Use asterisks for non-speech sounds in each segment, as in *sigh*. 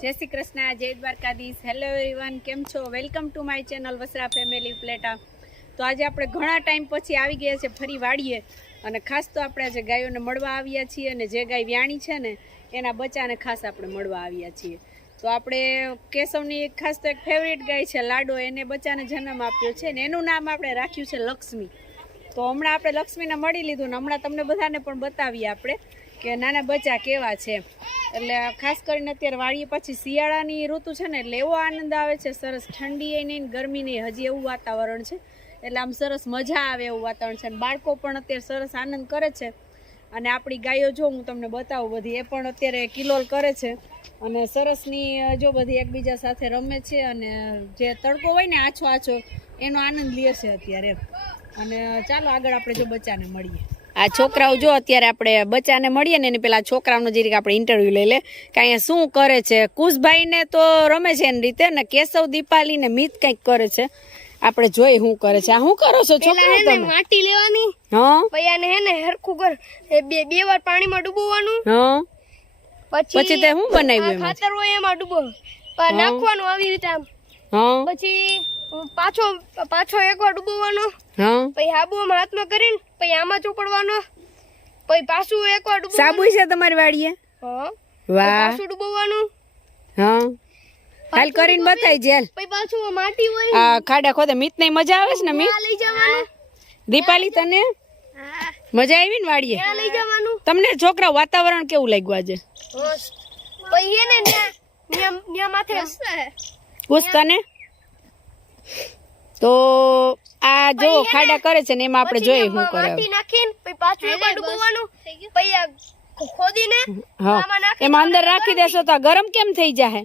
જય શ્રી કૃષ્ણ, જય Dwarkadhish. Hello everyone કેમ છો? Welcome to my channel Vasra family પ્લેટા તો આજે આપણે ઘણા ટાઈમ પછી આવી ગયા છે, ફરી વાળીએ. અને ખાસ તો આપણે આજે ગાયોને મળવા આવ્યા છીએ અને જે ગાય વ્યાણી છે ને, એના બચ્ચાને ખાસ આપણે મળવા આવ્યા છીએ. તો આપણે કેશવની એક ખાસ તો એક ફેવરિટ ગાય છે, લાડો. એને બચ્ચાને જન્મ આપ્યો છે ને, એનું નામ આપણે રાખ્યું છે લક્ષ્મી. તો હમણાં આપણે લક્ષ્મીને મળી લીધું ને, હમણાં તમને બધાને પણ બતાવીએ આપણે. કે નાના બચ્ચા કેવા છે? એટલે ખાસ કરીને અત્યારે વાળીએ પછી શિયાળાની ઋતુ છે ને, એટલે એવો આનંદ આવે છે. સરસ ઠંડી નહીં ગરમી નહીં હજી એવું વાતાવરણ છે. એટલે આમ સરસ મજા આવે એવું વાતાવરણ છે. બાળકો પણ અત્યારે સરસ આનંદ કરે છે. અને આપણી ગાયો જો, હું તમને બતાવું બધી, એ પણ અત્યારે કિલોલ કરે છે. અને સરસની જો બધી એકબીજા સાથે રમે છે અને જે તડકો હોય ને, આછો આછો, એનો આનંદ લે છે અત્યારે. અને ચાલો આગળ આપણે જો બચ્ચાને મળીએ. આ છોકરાઓ જો અત્યારે આપણે બચ્ચાને મળીએ ને એની પેલા છોકરાઓનો જરીક આપણે ઇન્ટરવ્યૂ લઈ લે કે અહીંયા શું કરે છે? કુશભાઈને તો રમે છે એની રીતે ને કેશવ દીપાલી ને મિત કંઈક કરે છે. આપણે જોઈ શું કરે છે. આ શું કરો છો છોકરા તમે? માટી લેવાની હા? પૈયાને હે ને હરખું કર બે બે વાર પાણીમાં ડૂબવાનું. હા? પછી પછી તે શું બનાવ્યું ખાતર હોય એમાં ડૂબો. નાખવાનું આવી રીતે આમ. હા? પછી પાછો પાછો એકવાર ડૂબવાનો. હા? પછી હાબુમાં હાથમાં કરીને પછી આમાં ચોપડવાનો પછી પાછું એકવાર ડૂબો સાબુ છે તમારી વાડીએ? હા. વાહ. પાછું ડૂબવાનું. હા. હાલ કરીને બતાવી જેલ. પછી પાછું માટી હોય. આ ખાડા ખોદે. મિત ને મજા આવે છે ને મિત? લઈ જવાનું. દીપાલી તને? મજા આવી ને વાડીએ? લઈ જવાનું. તમને છોકરા વાતાવરણ કેવું લાગ્યું આજે? પછી ન્યા ન્યા માથે ને તો આ જો ખાડા કરે છે ને એમાં આપણે જોઈએ શું કરે. માટી નાખીને પછી પાછું એકવાર ડૂબવાનું. પછી આ ખોદીને હા. એમાં અંદર રાખી દેશો તો આ ગરમ કેમ થઈ જાય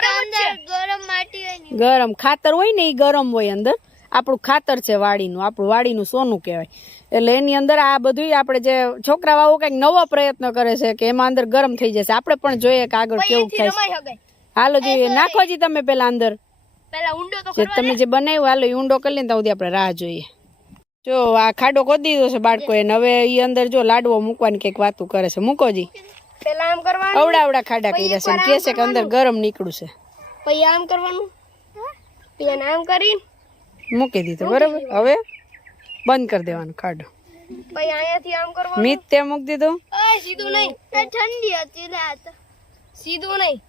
ગરમ જ છે. ગરમ માટી હોય ગરમ ખાતર હોય ને એ ગરમ હોય અંદર. આપણું ખાતર છે વાડીનું આપણું વાડીનું સોનું કહેવાય. એટલે એની અંદર આ બધું આપણે જે છોકરા આવો કંઈક નવો પ્રયત્ન કરે છે કે એમાં અંદર ગરમ થઈ જશે. આપણે પણ જોઈએ કે આગળ કેવું થાય હાલો જોઈએ. નાખો જી તમે પેલા અંદર. પેલા ઊંડો તો જે તમે જે બનાવ્યું હાલો ઊંડો કરી લઈને ત્યાં સુધી આપણે રાહ જોઈએ. જો આ ખાડો ખોદી દીધો છે બાળકોએ ને હવે એ અંદર જો લાડવો મૂકવાની કંઈક વાતું કરે છે. મૂકોજી પેલા આમ કરવાનું? અવડા અવડા ખાડા કર્યા છે કે છે કે અંદર ગરમ નીકળું છે. પછી આમ કરવાનું? પછી આમ કરી. મૂકી દીધો બરાબર? હવે બંધ કરી દેવાનું ખાડો. પછી અહીંયાથી આમ કરવાનું? મીત તે મૂકી દીધું? સીધું નહીં. ઠંડી હતી સીધું નહીં.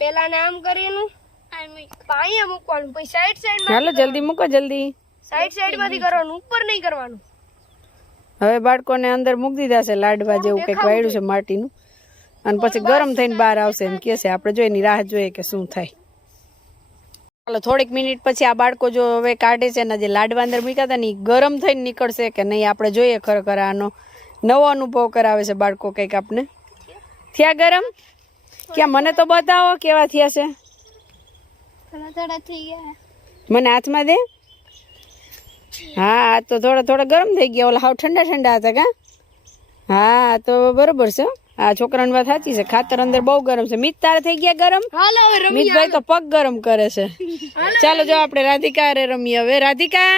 પેલા નામ આમ અહીંયા મૂકવાનું પછી સાઈડ સાઈડ હાલો જલ્દી મૂકો જલ્દી. સાઈડ સાઈડમાંથી કરવાનું. ઉપર નહીં કરવાનું. હવે બાળકોને અંદર મૂકી દીધા છે લાડવા જેવું કંઈક વાયડું છે માટીનું. અને પછી ગરમ થઈને બહાર આવશે એમ કહે છે. આપણે જોઈએ રાહ જોઈએ કે શું થાય. ચાલો થોડીક મિનિટ પછી આ બાળકો જો હવે કાઢે છે ને જે લાડવા અંદર મૂક્યા હતા ને ગરમ થઈને નીકળશે કે નહીં આપણે જોઈએ ખરેખર આનો નવો અનુભવ કરાવે છે બાળકો કંઈક આપણે થયા? ગરમ? ક્યાં મને તો બતાવો કેવા થયા છે? થોડા થોડા થઈ ગયા. મને હાથમાં દે? હા તો થોડા થોડા ગરમ થઈ ગયા. ઓલા હાવ ઠંડા ઠંડા હતા કા? હા તો બરોબર છે આ છોકરાની વાત સાચી છે. ખાતર અંદર બહુ ગરમ છે. મિત તારે થઈ ગયા ગરમ? મિતભાઈ તો પગ ગરમ કરે છે. ચાલો જો આપણે રાધિકા રે રમીએ હવે. રાધિકા!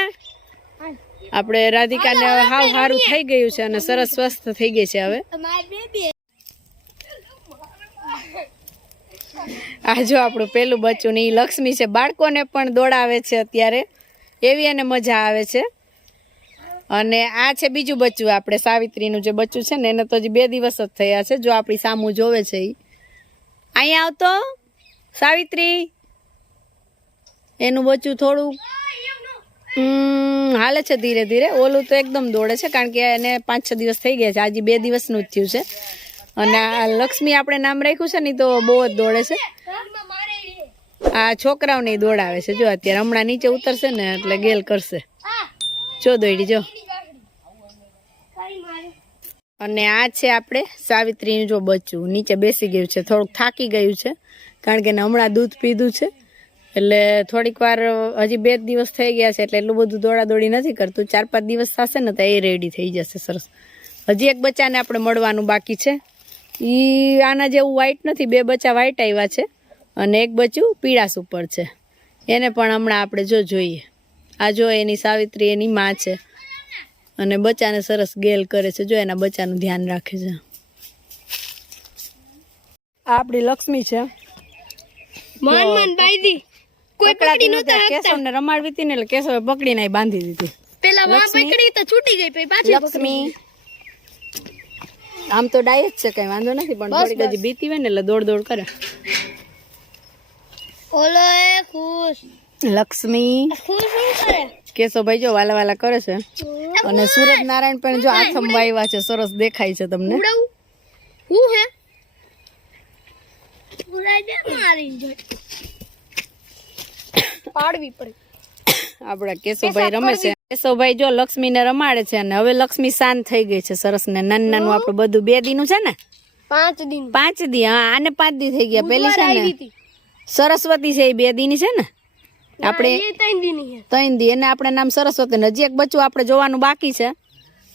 આપણે રાધિકાને હાવ સારું થઈ ગયું છે અને સરસ સ્વસ્થ થઈ ગઈ છે હવે તમારી બેબી આ જો આપણું પેલું બચ્ચું ને એ લક્ષ્મી છે. બાળકોને પણ દોડાવે છે અત્યારે. એવી એને મજા આવે છે. અને આ છે બીજું બચ્ચું આપણે, સાવિત્રીનું જે બચ્ચું છે ને, એને તો હજી બે દિવસ જ થયા છે. જો આપણી સામું જોવે છે એ અહીંયા આવતો. સાવિત્રી. એનું બચ્ચું થોડું હાલે છે ધીરે ધીરે. ઓલું તો એકદમ દોડે છે, કારણ કે એને પાંચ છ દિવસ થઈ ગયા છે. આજે બે દિવસનું જ થયું છે. અને આ લક્ષ્મી આપણે નામ રાખ્યું છે ને તો બહુ જ દોડે છે. આ છોકરાઓને દોડાવે છે. જો અત્યારે હમણાં નીચે ઉતરશે ને એટલે ગેલ કરશે. જો દોડી જો. અને આ છે આપણે સાવિત્રીનું જો બચ્ચું. નીચે બેસી ગયું છે. થોડુંક થાકી ગયું છે. કારણ કે હમણાં દૂધ પીધું છે. એટલે થોડીક વાર હજી બે દિવસ થઈ ગયા છે એટલે એટલું બધું દોડાદોડી નથી કરતું. ચાર પાંચ દિવસ થશે ને તો એ રેડી થઈ જશે સરસ. હજી એક બચ્ચાને આપણે મળવાનું બાકી છે. ઈ આના જેવું વ્હાઈટ નથી બે બચ્ચા વ્હાઈટ આવ્યા છે અને એક બચ્ચું પીળાસ ઉપર છે. એને પણ હમણાં આપણે જો જોઈએ. આ જો એની સાવિત્રી એની માં છે અને બચ્ચાને સરસ ગેલ કરે છે. જો એના બચ્ચાનું ધ્યાન રાખે છે. આ આપણી લક્ષ્મી છે. મન મન બાઈદી કોઈ પકડી નહોતા કેશવ ને રમાડવી હતી ને એટલે કેશવે પકડીને બાંધી દીધી. પેલા વાં પકડી તો છૂટી ગઈ પાછી લક્ષ્મી? આમ તો ડાય જ છે કઈ વાંધો નથી પણ થોડી બધી બીતી હોય ને એટલે દોડ દોડ કરે. ઓલો એ ખુશ. લક્ષ્મી. ખુશ શું કરે કેશવભાઈ જો વાલા વાલા કરે છે. અને સુરત નારાયણ પણ જો આથમવા વાયવા છે સરસ દેખાય છે તમને. હું હે? પાડવી પડે. આપડા કેશોભાઈ રમે છે. કેશવભાઈ જો લક્ષ્મીને રમાડે છે અને હવે લક્ષ્મી શાંત થઈ ગઈ છે સરસ ને નાનું નાનું આપણું બધું બે દીનું છે ને? પાંચ દિન. પાંચ દી હા આને પાંચ દી થઈ ગયા. પેલી છે ને સરસ્વતી છે એ બે દીની છે ને? આપણે ત્રણ દી એને આપણે નામ સરસ્વતી હજી એક બચ્ચું આપણે જોવાનું બાકી છે.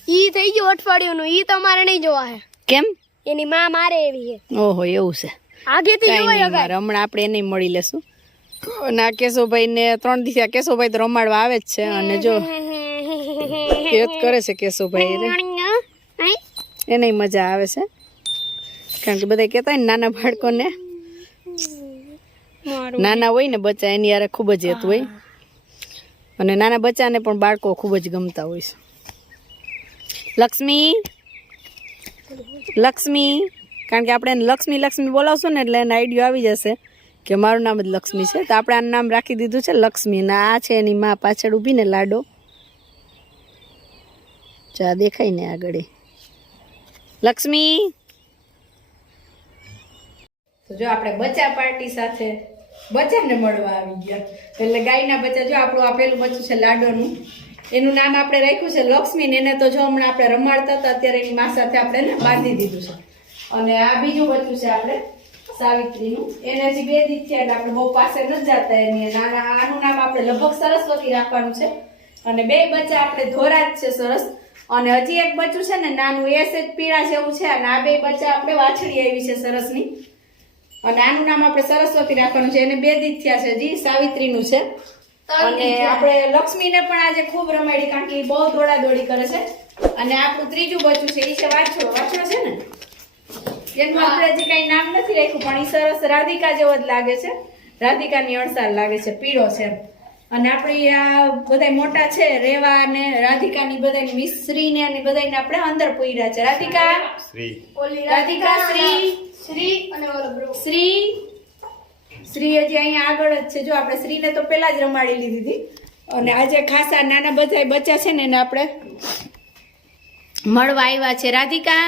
ઈ થઈ ગયું અઠવાડિયું ઈ તમારે નહીં જોવા હે. કેમ? એની માં મારે એવી છે ઓહો એવું છે. આગેથી થી જોવાય નહીં હમણાં આપણે એને મળી લેશું. અને કેશોભાઈ કેશવભાઈ ને ત્રણ દિવસ કેશવભાઈ તો રમાડવા આવે જ છે અને જો કેત કરે છે કેશવભાઈ રે. એને મજા આવે છે. કારણ કે બધા કહેતા હોય ને નાના બાળકોને. નાના હોય ને બચ્ચા એની યારે ખૂબ જ હેત હોય. અને નાના બચ્ચાને પણ બાળકો ખૂબ જ ગમતા હોય છે. લક્ષ્મી. લક્ષ્મી. કારણ કે આપણે એને લક્ષ્મી લક્ષ્મી બોલાવશું ને એટલે એને આઈડિયો આવી જશે કે મારું નામ જ લક્ષ્મી છે. તો આપણે આનું નામ રાખી દીધું છે લક્ષ્મી. અને આ છે એની માં પાછળ ઊભી ને લાડો. ચા દેખાય ને આગળ લક્ષ્મી! તો જો આપણે બચ્ચા પાર્ટી સાથે બચ્ચાને મળવા આવી ગયા. એટલે ગાયના બચ્ચા જો આપણું આ પેલું બચ્ચું છે લાડોનું, એનું નામ આપણે રાખ્યું છે લક્ષ્મી ને એને તો જો હમણાં આપણે રમાડતા હતા, અત્યારે એની મા સાથે આપણે બાંધી દીધું છે. અને આ બીજું બચ્ચું છે આપણે સાવિત્રીનું. એને હજી બે દીધ થયા એટલે આપણે બહુ પાસે ન જતા એની. નાના આનું નામ આપણે લગભગ સરસ્વતી રાખવાનું છે. અને બે બચ્ચા આપણે ધોરા જ છે સરસ. અને હજી એક બચ્ચું છે ને નાનું એ છે પીળા જેવું છે. અને આ બે બચ્ચા આપણે વાછડી આવી છે સરસની. અને આનું નામ આપણે સરસ્વતી રાખવાનું છે. એને બે દી થયા છે હજી સાવિત્રીનું છે. અને આપણે લક્ષ્મીને પણ આજે ખૂબ રમાડી કારણ કે એ બહુ દોડા દોડી કરે છે. અને આપણું ત્રીજું બચ્ચું છે એ છે વાછડો. વાછડો છે ને? એનું આપણે હજી કઈ નામ નથી રાખ્યું પણ એ સરસ રાધિકા જેવો જ લાગે છે. રાધિકાની અણસાર લાગે છે પીળો છે એમ. અને આપણે આ બધા મોટા છે રેવા અને રાધિકાની બધા મિશ્રી ને અને બધાને આપણે અંદર પૂર્યા છે. રાધિકા? શ્રી. રાધિકા શ્રી? શ્રી અને શ્રી? શ્રી હજી અહીંયા આગળ જ છે. જો આપણે શ્રીને તો પેલા જ રમાડી લીધી હતી. અને આજે ખાસા નાના બધા બચ્ચા છે ને એને આપણે મળવા આવ્યા છે. રાધિકા?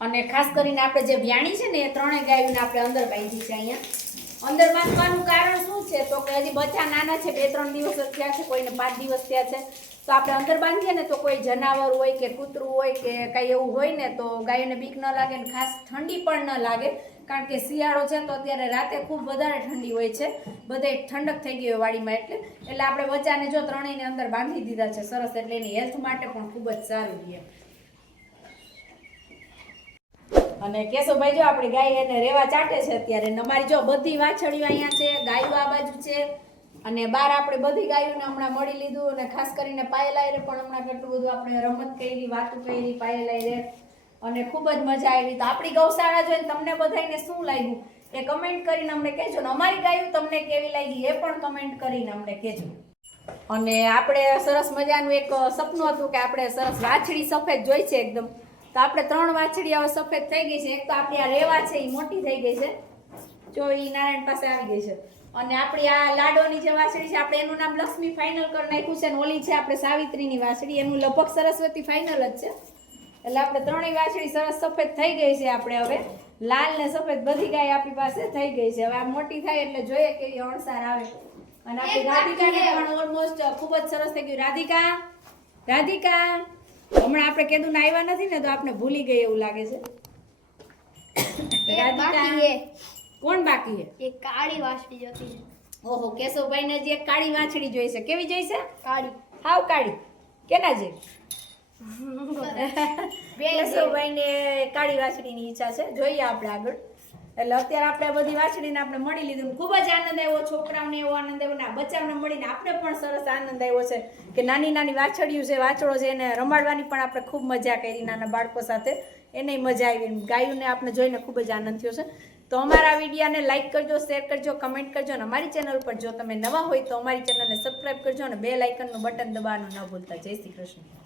અને ખાસ કરીને આપણે જે વ્યાણી છે ને એ ત્રણેય ગાયોને આપણે અંદર બાંધી છે અહીંયા. અંદર બાંધવાનું કારણ શું છે? તો કે હજી બચ્ચા નાના છે, બે ત્રણ દિવસ થયા છે, કોઈને પાંચ દિવસ થયા છે. તો આપણે અંદર બાંધીએ ને તો કોઈ જનાવર હોય કે કૂતરું હોય કે કાંઈ એવું હોય ને તો ગાયોને બીક ન લાગે ને ખાસ ઠંડી પણ ન લાગે. કારણ કે શિયાળો છે તો અત્યારે રાતે ખૂબ વધારે ઠંડી હોય છે. બધે ઠંડક થઈ ગઈ હોય વાડીમાં એટલે. એટલે આપણે બચ્ચાને જો ત્રણેયને અંદર બાંધી દીધા છે સરસ એટલે એની હેલ્થ માટે પણ ખૂબ જ સારું રહે અને કેશવભાઈ જો આપણી ગાય એને રેવા ચાટે છે અત્યારે. અમારી જો બધી વાછડીઓ અહીંયા છે, ગાયો આ બાજુ છે. અને બાર આપણે બધી ગાયોને હમણાં મળી લીધું અને ખાસ કરીને પાયલાઈ રે પણ હમણાં કેટલું બધું આપણે રમત કરી, વાતો કરી પાયલાઈ રે અને ખૂબ જ મજા આવી. તો આપણી ગૌશાળા જોઈને તમને બધાને શું લાગ્યું? એ કમેન્ટ કરીને અમને કહેજો. ને અમારી ગાયું તમને કેવી લાગી એ પણ કમેન્ટ કરીને અમને કહેજો. અને આપણે સરસ મજાનું એક સપનું હતું કે આપણે સરસ વાછડી સફેદ જોઈ છે એકદમ. તો આપણે ત્રણ વાછડી હવે સફેદ થઈ ગઈ છે. એક તો આપણી આ રેવા છે એ મોટી થઈ ગઈ છે. જો એ નારાયણ પાસે આવી ગઈ છે. અને આપણી આ લાડોની જે વાછડી છે આપણે એનું નામ લક્ષ્મી ફાઇનલ કરી નાખ્યું છે અને ઓલી છે આપણે સાવિત્રીની વાછડી. એનું લગભગ સરસ્વતી ફાઇનલ જ છે. એટલે આપણે ત્રણેય વાછડી સરસ સફેદ થઈ ગઈ છે આપણે હવે. લાલ ને સફેદ બધી ગાય આપણી પાસે થઈ ગઈ છે. હવે આ મોટી થાય એટલે જોઈએ કેવી અણસાર આવે. અને આપણી રાધિકાને પણ ઓલમોસ્ટ ખૂબ જ સરસ થઈ ગયું. રાધિકા રાધિકા. હમણાં આપણે કેદું આવ્યા નથી ને તો આપણે ભૂલી ગઈ એવું લાગે *coughs* છે. કોણ બાકી છે? એક કાળી વાછડી જોતી છે. ઓહો કેશવભાઈ ને એક કાળી વાછડી જોઈ છે. કેવી જોઈ છે? કાળી. હાવ કાળી. કેના જેવી? *laughs* *laughs* કેશવભાઈ ને કાળી વાછડીની ઈચ્છા છે. જોઈએ આપણે આગળ. એટલે અત્યારે આપણે બધી વાછડીને આપણે મળી લીધું ખૂબ જ આનંદ આવ્યો, છોકરાઓને એવો આનંદ આવ્યો ને આ બચ્ચાઓને મળીને આપણે પણ સરસ આનંદ આવ્યો છે કે નાની નાની વાછડીઓ છે, વાછડો છે, એને રમાડવાની પણ આપણે ખૂબ મજા કરી નાના બાળકો સાથે. એને મજા આવી ગાયોને આપણે જોઈને ખૂબ જ આનંદ થયો છે. તો અમારા વિડીયાને લાઇક કરજો, શેર કરજો, કમેન્ટ કરજો અને અમારી ચેનલ પર જો તમે નવા હોય તો અમારી ચેનલને સબસ્ક્રાઈબ કરજો અને બે લાઇકનનું બટન દબાવવાનું ન ભૂલતા. જય શ્રી કૃષ્ણ.